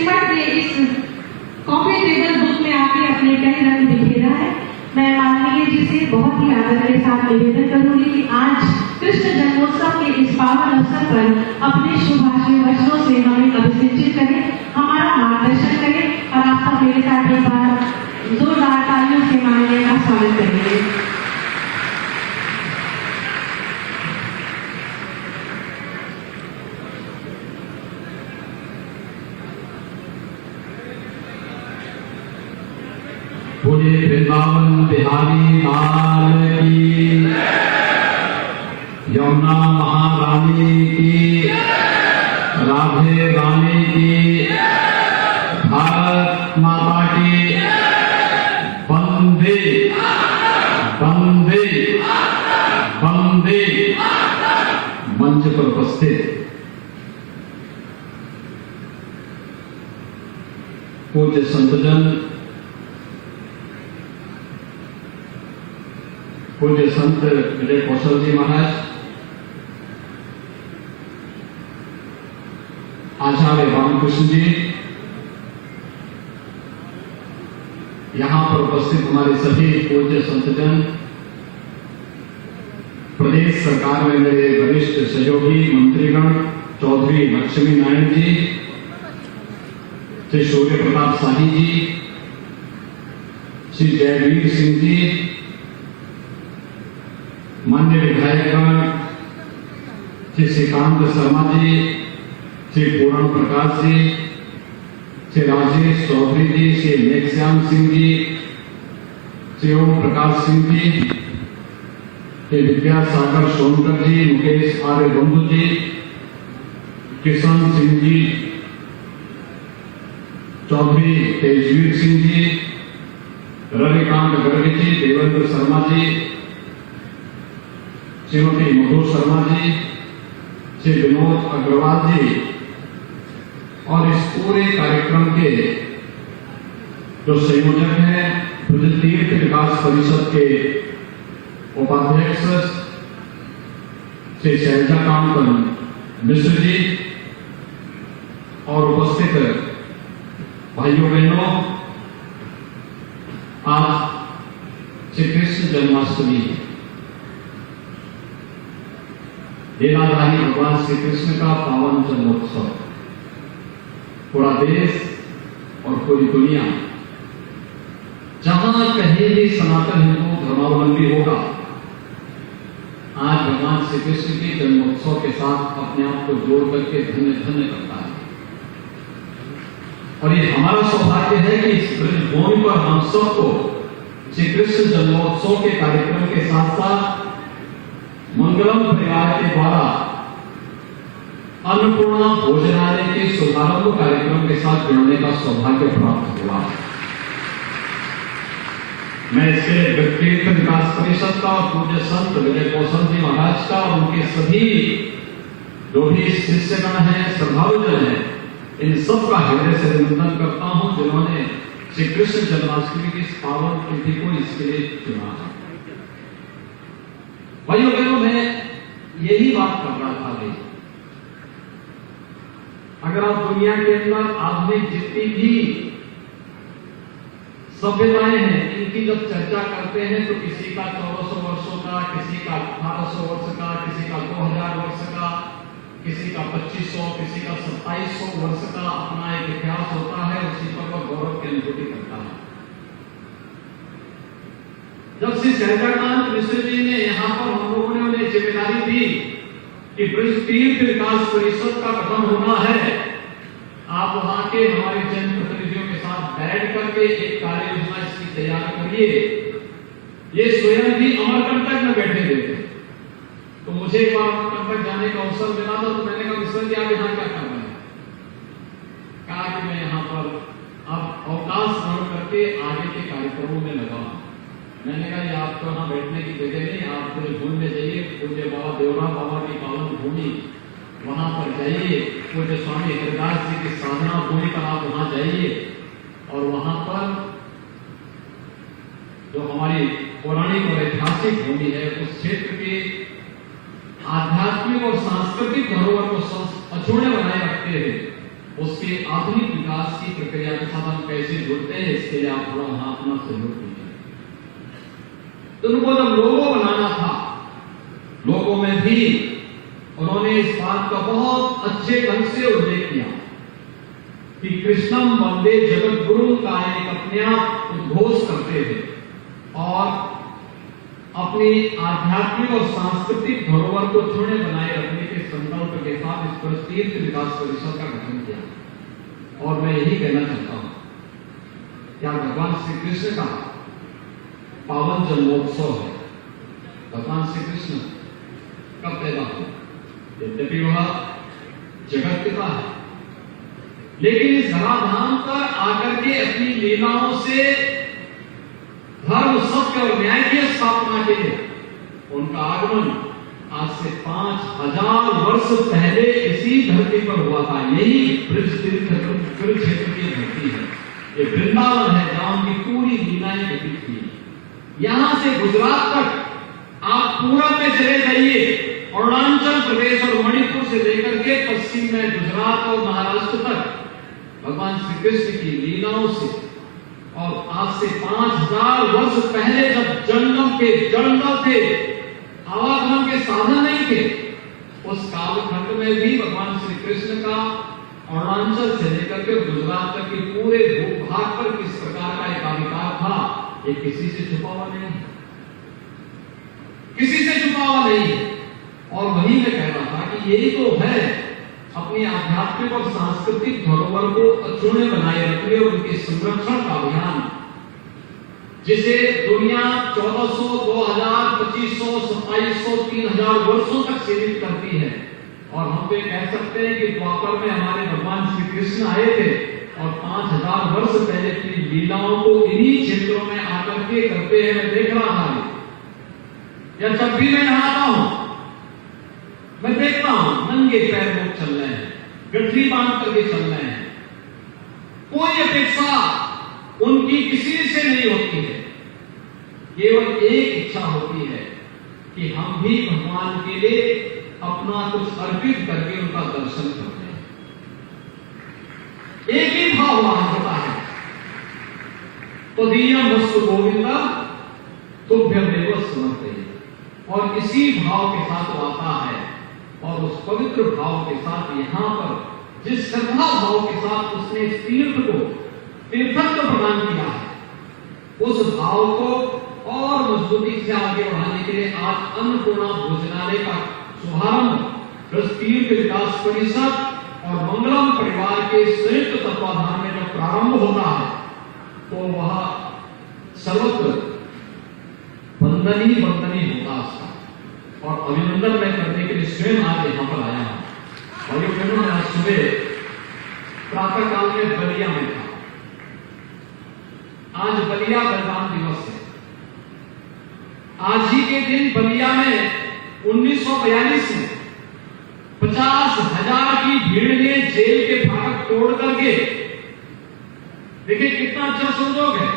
सिमट के इस कॉफी टेबल बुक में आपने अपने कई रंग बिखेरा है। मैं माननीय जी से बहुत ही आदर के साथ निवेदन करूंगी कि आज कृष्ण जन्मोत्सव के इस पावन अवसर पर अपने शुभाशय वचनों से हमें अभिषेचित करें, हमारा मार्गदर्शन करें और आप सब मेरे साथ एक बार जोरदार तालियों से माननीय का स्वागत करेंगे। बोले वृंदावन बिहारी लाल की, यमुना महारानी की, राधे रानी की, भारत माता की, वंदे वंदे वंदे। मंच पर उपस्थित पूज्य संतजन, पूज्य संत विजय कौशल जी महाराज, आचार्य रामकृष्ण जी, यहां पर उपस्थित हमारे सभी पूज्य संतजन, प्रदेश सरकार में मेरे वरिष्ठ सहयोगी मंत्रीगण, चौधरी लक्ष्मी नारायण जी, श्री सूर्य प्रताप शाही जी, श्री जयवीर सिंह जी, मान्य विधायकगण, श्री श्रीकांत शर्मा जी, श्री पूरण प्रकाश जी, श्री राजेश चौधरी जी, श्री मेघश्याम सिंह जी, श्री ओम प्रकाश सिंह जी, श्री विद्यासागर सोनकर जी, मुकेश आर्य बंधु जी, किशन सिंह जी, चौधरी तेजवीर सिंह जी, रविकांत गर्ग जी, देवेंद्र शर्मा जी, श्रीमती मधु शर्मा जी, श्री विनोद अग्रवाल जी और इस पूरे कार्यक्रम के जो संयोजक हैं, ब्रज तीर्थ विकास परिषद के उपाध्यक्ष श्री शैलजाकांत मिश्र जी और उपस्थित भाइयों बहनों, आज श्री कृष्ण जन्माष्टमी है। लीलाधारी भगवान श्री कृष्ण का पावन जन्मोत्सव पूरा देश और पूरी दुनिया जहां कहीं भी सनातन हिंदू धर्मावलंबी होगा, आज भगवान श्री कृष्ण के जन्मोत्सव के साथ अपने आप को जोड़ करके धन्य धन्य करता है। और ये हमारा सौभाग्य है कि इस ब्रजभूमि पर हम सबको श्री कृष्ण जन्मोत्सव के कार्यक्रम के साथ साथ मंगलम परिवार के द्वारा अन्नपूर्णा भोजनालय के शुभारंभ कार्यक्रम के साथ जुड़ने का सौभाग्य प्राप्त हुआ। मैं इसके तीर्थ विकास परिषद का और पूज्य संत विजय कौशल जी महाराज का और उनके सभी जो भी शिष्यगण हैं, श्रद्धालुजन हैं, इन सब का हृदय से अभिनंदन करता हूं जिन्होंने श्री कृष्ण जन्माष्टमी की पावन तिथि को इसके लिए चुना है। भाइयों बहनों, मैं यही बात कर रहा था भाई, अगर आप दुनिया के अंदर आधुनिक जितनी भी सभ्यताएं हैं, इनकी जब चर्चा करते हैं तो किसी का 1400 वर्षों का, किसी का 1800 वर्ष का, किसी का 2000 वर्ष का, किसी का 2500, किसी का 2700 वर्ष का अपना एक इतिहास होता है, उसी पर वह गौरव की अनुभूति करता है। जब श्री शैलजाकांत मिश्र जी ने यहाँ पर हम लोगों ने उन्हें जिम्मेदारी दी कि ब्रज तीर्थ विकास परिषद का गठन होना है, आप वहां के हमारे जनप्रतिनिधियों के साथ बैठ करके एक कार्य योजना इसकी तैयार करिए। ये स्वयं भी अमरकंटक में बैठे हुए थे, तो मुझे एक बार अमरकंटक जाने का अवसर मिला था, तो मैंने कहा मिश्र जी आप यहाँ क्या कर रहे हैं? कहा कि मैं यहाँ पर अब अवकाश ग्रहण करके आगे के कार्यक्रमों में लगा। मैंने कहा ये आपको यहाँ बैठने की जगह नहीं, आप ब्रजभूमि में जाइए, पूज्य बाबा देवराम बाबा की पावन भूमि वहां पर जाइए, पूज्य स्वामी हरिदास जी की साधना भूमि पर आप वहां जाइए और वहां पर जो हमारी पौराणिक और ऐतिहासिक भूमि है, उस क्षेत्र के आध्यात्मिक और सांस्कृतिक धरोहर को अछूते बनाए रखते हुए उसके आधुनिक विकास की प्रक्रिया के साथ हम कैसे जुड़ते हैं, इसके लिए आप थोड़ा वहां अपना सहयोग कीजिए। तो उनको जब लोगो बनाना था, लोगों में भी उन्होंने इस बात का बहुत अच्छे ढंग से उल्लेख किया कि कृष्णम वंदे जगत गुरु का एक अपने आप उद्घोष करते थे और अपनी आध्यात्मिक और सांस्कृतिक धरोहर को छुड़े बनाए रखने के संकल्प के साथ इस पर तीर्थ विकास परिषद का गठन किया। और मैं यही कहना चाहता हूं, क्या भगवान श्री कृष्ण का पावन जन्मोत्सव है। भगवान श्री कृष्ण कब पैदा हुए, यद्यपि वह जगत पिता है, लेकिन इस धराधाम पर आकर के अपनी लीलाओं से धर्म, सत्य और न्याय की स्थापना के लिए उनका आगमन आज से 5000 वर्ष पहले इसी धरती पर हुआ था। यही ब्रज क्षेत्र की धरती है, ये वृंदावन है जहां उनकी पूरी लीलाएं घटित थी। यहां से गुजरात तक आप पूरब में चले जाइए, अरुणाचल प्रदेश और मणिपुर से लेकर के पश्चिम में गुजरात और महाराष्ट्र तक भगवान श्री कृष्ण की लीलाओं से, और आज से 5000 वर्ष पहले जब जंगल थे, आवागमन के साधन नहीं थे, उस कालखंड में भी भगवान श्री कृष्ण का अरुणाचल से लेकर के गुजरात तक के पूरे भूभाग पर किस प्रकार का एक अधिकार था, ये किसी से छुपा हुआ नहीं है, किसी से छुपा हुआ नहीं है। और वही मैं कह रहा था कि यही तो है अपनी आध्यात्मिक और सांस्कृतिक धरोहर को अक्षुण्य बनाए रखने और उनके संरक्षण का अभियान, जिसे दुनिया 1400, 2000, 2500, 2700, 3000 वर्षों तक सीमित करती है। और हम तो कह सकते हैं कि द्वापर में हमारे भगवान श्री कृष्ण आए थे और 5000 वर्ष पहले अपनी लीलाओं को इन्हीं क्षेत्रों में आकर के करते हैं। मैं देख रहा था, या जब भी मैं नहाता हूं मैं देखता हूं नंगे पैर लोग चल रहे हैं, गठरी बांध करके चल रहे हैं। कोई अपेक्षा उनकी किसी से नहीं होती है, केवल एक इच्छा होती है कि हम भी भगवान के लिए अपना कुछ अर्पित करके उनका दर्शन करते हैं। एक ही भाव वहां होता है, तदीयम वस्तु गोविंदा तुभ्यमेव समर्पये। और इसी भाव के साथ वो आता है और उस पवित्र भाव के साथ यहां पर जिस श्रद्धा भाव के साथ उसने इस तीर्थत्व प्रदान किया है, उस भाव को और मजबूती से आगे बढ़ाने के लिए आज अन्नपूर्णा भोजनालय का शुभारंभ तीर्थ विकास परिषद और मंगलम परिवार के संयुक्त तत्वाधान में जब प्रारंभ होता है तो वह सर्वत्र वंदनीय होता है। और अभिनंदन मैं करने के लिए स्वयं आज यहां पर आया हूं। और ये फिल्म आज सुबह प्रातः काल में बलिया में था। आज बलिया बलिदान दिवस है। आज ही के दिन बलिया में 1942 में 50,000 की भीड़ ने जेल के फाटक तोड़ करके, देखिए कितना अच्छा संयोग है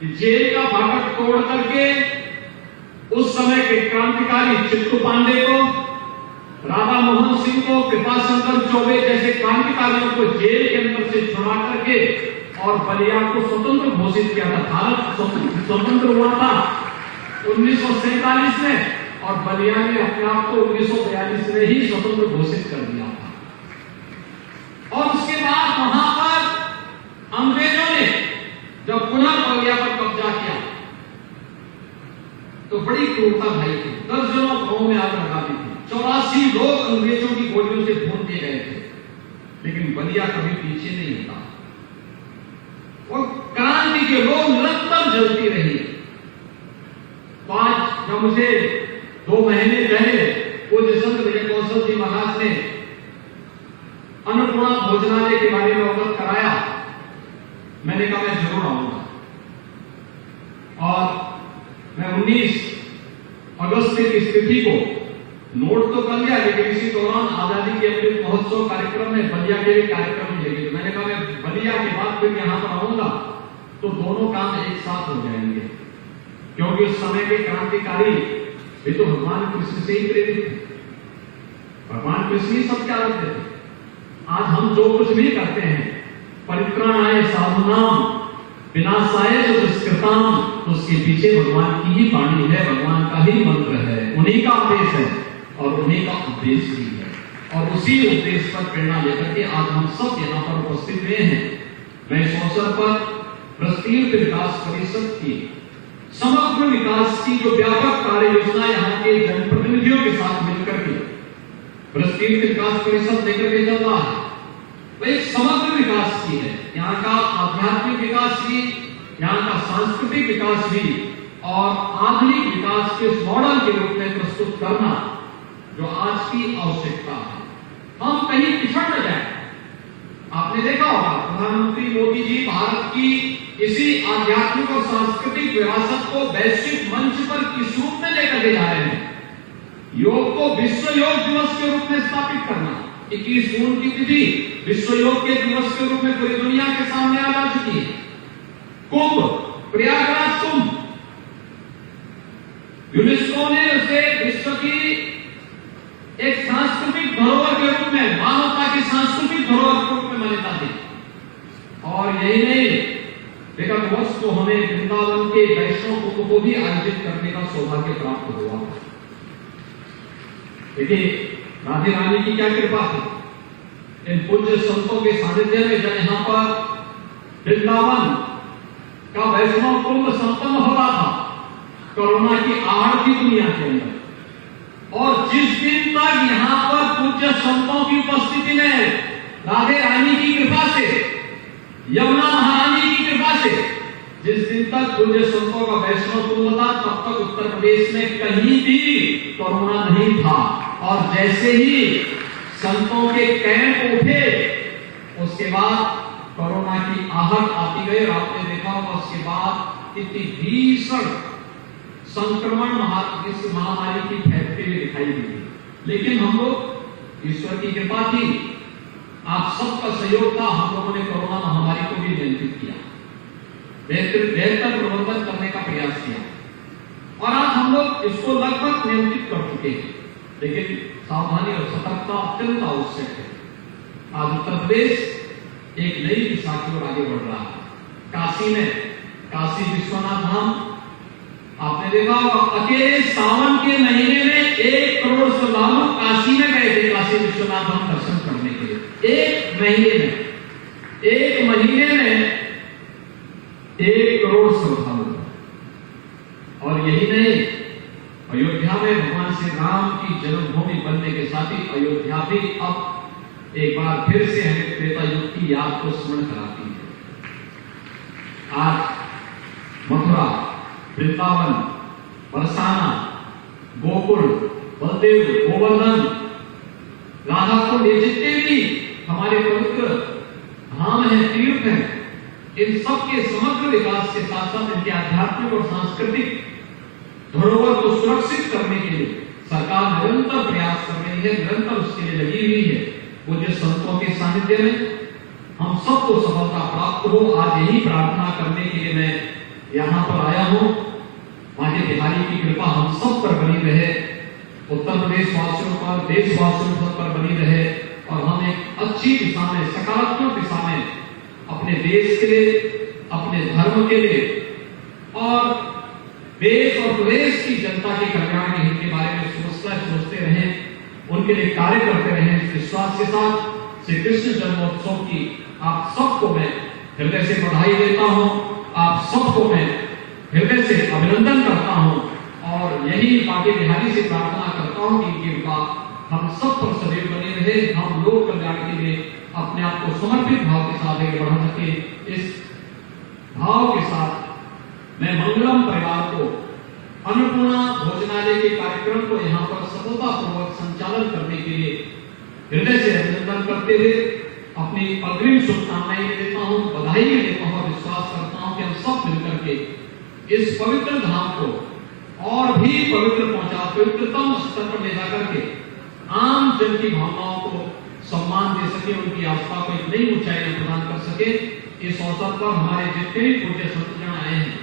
कि जेल का फाटक तोड़ करके उस समय के क्रांतिकारी चित्तू पांडे को, राधा मोहन सिंह को, कृपाशंकर चौबे जैसे क्रांतिकारियों को जेल के अंदर से छुड़ा करके और बलिया को स्वतंत्र घोषित किया था। भारत स्वतंत्र हुआ था 1947 में और बलिया ने अपने आप को 1942 में ही स्वतंत्र घोषित कर दिया था। और उसके बाद वहां पर अंग्रेजों ने जब पुनः बलिया पर कब्जा किया तो बड़ी क्रूरता ढाई थी। दर्जनों गांवों में आग लगा दी थी। 84 लोग अंग्रेजों की गोलियों से भून दिए गए थे, लेकिन बलिया कभी पीछे नहीं हटा और क्रांति के लोग निरंतर जलती रही। तो आज जब मुझे 2 महीने पहले पूज्य संत विजय कौशल जी महाराज ने अन्नपूर्णा भोजनालय के बारे में अवगत कराया, मैंने कहा मैं जरूर आऊंगा। और मैं 19 अगस्त की स्थिति को नोट तो कर लिया, लेकिन इसी दौरान आजादी के अमृत महोत्सव कार्यक्रम में बलिया के लिए कार्यक्रम लेंगे। मैंने कहा मैं बलिया के बाद फिर यहां पर आऊंगा तो दोनों काम एक साथ हो जाएंगे, क्योंकि उस समय के क्रांतिकारी भी तो भगवान कृष्ण से ही प्रेरित थे। भगवान कृष्ण ही सब क्या होते थे। आज हम जो कुछ भी करते हैं, परित्राणाय साधूनाम विनाशाय च दुष्कृताम, उसके पीछे भगवान की ही वाणी है, भगवान का ही मंत्र है, उन्हीं का आदेश है और उन्हीं का उपदेश भी है। और उसी उपदेश पर प्रेरणा लेकर के आज हम सब यहाँ पर उपस्थित हुए हैं। मैं इस अवसर पर ब्रजतीर्थ विकास परिषद की समग्र विकास की जो व्यापक कार्य योजना यहाँ के जनप्रतिनिधियों के साथ मिलकर के ब्रजतीर्थ विकास परिषद लेकर के चल रहा है, वो एक समग्र विकास की है। यहाँ का आध्यात्मिक विकास भी, यहाँ का सांस्कृतिक विकास भी और आधुनिक विकास के मॉडल के रूप में प्रस्तुत करना जो आज की आवश्यकता है। हम कहीं पिछड़ न जाए। आपने देखा होगा प्रधानमंत्री मोदी जी भारत की इसी आध्यात्मिक और सांस्कृतिक विरासत को वैश्विक मंच पर किस रूप में लेकर के जा रहे हैं। योग को विश्व योग दिवस के रूप में स्थापित करना, 21 जून की तिथि विश्व योग के दिवस के रूप में पूरी दुनिया के सामने आ जा चुकी है। कुंभ, प्रयागराज कुंभ, यूनेस्को ने उसे विश्व की एक सांस्कृतिक धरोहर के रूप में, मानवता की सांस्कृतिक धरोहर के रूप में मान्यता दी। और यही नहीं, विगत वर्ष को हमें वृंदावन के वैष्णव कुंभ को भी आयोजित करने का सौभाग्य प्राप्त हुआ। देखिए राधे रानी की क्या कृपा थी। इन पूज्य संतों के सानिध्य में जब यहाँ पर वृंदावन का वैष्णव कुंभ संपन्न हो रहा था, कोरोना की आहट थी दुनिया के अंदर, और जिस दिन तक यहाँ पर पूज्य संतों की उपस्थिति में राधे रानी की कृपा से, यमुना महारानी की कृपा से, जिस दिन तक पूज्य संतों का वैष्णव कुंभ था, तब तक उत्तर प्रदेश में कहीं भी कोरोना नहीं था। और जैसे ही संतों के कैंप उठे, उसके बाद कोरोना की आहट आती गई। और आपने देखा होगा उसके बाद इतनी भीषण संक्रमण इस महामारी की फैलती हुई दिखाई दी। लेकिन हम लोग, ईश्वर की कृपा थी, आप सबका सहयोग था, हम लोगों ने कोरोना महामारी को भी नियंत्रित किया, बेहतर प्रबंधन करने का प्रयास किया और आज हम लोग इसको लगभग नियंत्रित कर चुके हैं। लेकिन सावधानी और सतर्कता अत्यंत आवश्यक है। आज उत्तर प्रदेश एक नई दिशा की ओर आगे बढ़ रहा है। काशी में काशी विश्वनाथ धाम, आपने देखा होगा अकेले सावन के महीने में 1 करोड़ श्रद्धालु काशी में गए थे, काशी विश्वनाथ धाम दर्शन करने के लिए। एक महीने में 1 करोड़ श्रद्धालु। और यही नहीं, अयोध्या में भगवान श्री राम की जन्मभूमि बनने के साथ ही अयोध्या भी अब एक बार फिर से हमें त्रेता युग की याद को स्मरण कराती है। आज मथुरा, वृंदावन, बरसाना, गोकुल, बलदेव, गोवर्धन, राधाकुंड, ये जितने भी हमारे पवित्र धाम हैं, तीर्थ हैं, इन सब के समग्र विकास के साथ साथ इनके आध्यात्मिक और सांस्कृतिक धरोहर को सुरक्षित करने के लिए सरकार निरंतर प्रयास कर रही है, निरंतर उसके लिए लगी हुई है। पूज्य संतों के सानिध्य में हम सबको सफलता प्राप्त हो, आज यही प्रार्थना करने के लिए मैं यहाँ पर आया हूँ। माँ के बिहारी की कृपा हम सब पर बनी रहे, उत्तर प्रदेश वासियों पर, देशवासियों सब पर बनी रहे और हम एक अच्छी दिशा में, सकारात्मक दिशा में अपने देश के लिए, अपने धर्म के लिए और देश और प्रदेश की जनता के कल्याण के हित के बारे में सोचते रहें, उनके लिए कार्य करते रहें। इस विश्वास के साथ श्री कृष्ण जन्मोत्सव की आप सबको मैं हृदय से बधाई देता हूं, आप सबको मैं हृदय से अभिनंदन करता हूं और यही बाकी बिहारी से प्रार्थना करता हूं कि कृपा हम सब पर सदैव बनी रहे, हम लोक कल्याण के लिए अपने आप को समर्पित भाव के साथ आगे बढ़ा सके। इस भाव के साथ मैं मंगलम परिवार को अन्नपूर्णा भोजनालय के कार्यक्रम को यहाँ पर सफलतापूर्वक संचालन करने के लिए हृदय से अभिनंदन करते हुए अपनी अग्रिम शुभकामनाएं देता हूँ, बधाई देता हूँ और विश्वास करता हूँ कि हम सब मिलकर के इस पवित्र धाम को और भी पवित्रतम स्तर पर ले जाकर के आम जन की भावनाओं को सम्मान दे सके, उनकी आस्था को एक नई ऊंचाई प्रदान कर सके। इस अवसर पर हमारे जितने भी पूज्य संतजन आए हैं,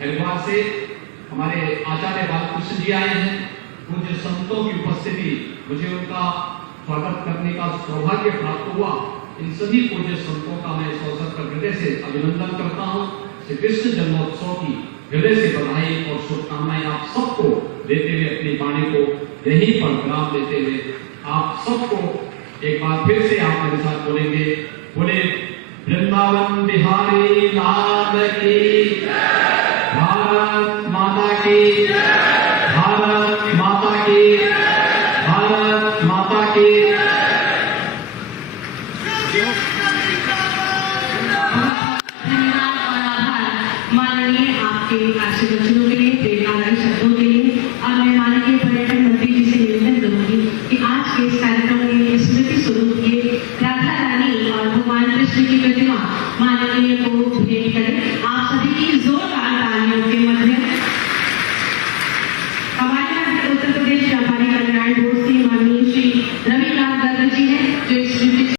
हरिद्वार से हमारे आचार्य बालकृष्ण जी आए हैं, पूज्य संतों की उपस्थिति, मुझे उनका स्वागत करने का सौभाग्य प्राप्त हुआ। इन सभी पूज्य संतों का मैं इस अवसर पर हृदय से अभिनंदन करता हूँ। श्री कृष्ण जन्मोत्सव की हृदय से बधाई और शुभकामनाएं आप सबको देते हुए अपनी वाणी को यहीं पर विराम देते हुए आप सबको एक बार फिर से आप मेरे साथ बोलेंगे, बोले वृंदावन बिहारी लाल की, भारत माता की, भारत माता की, भारत माता की। धन्यवाद और आभार माननीय आपके आशीर्वचनों के लिए, प्रेरणादायी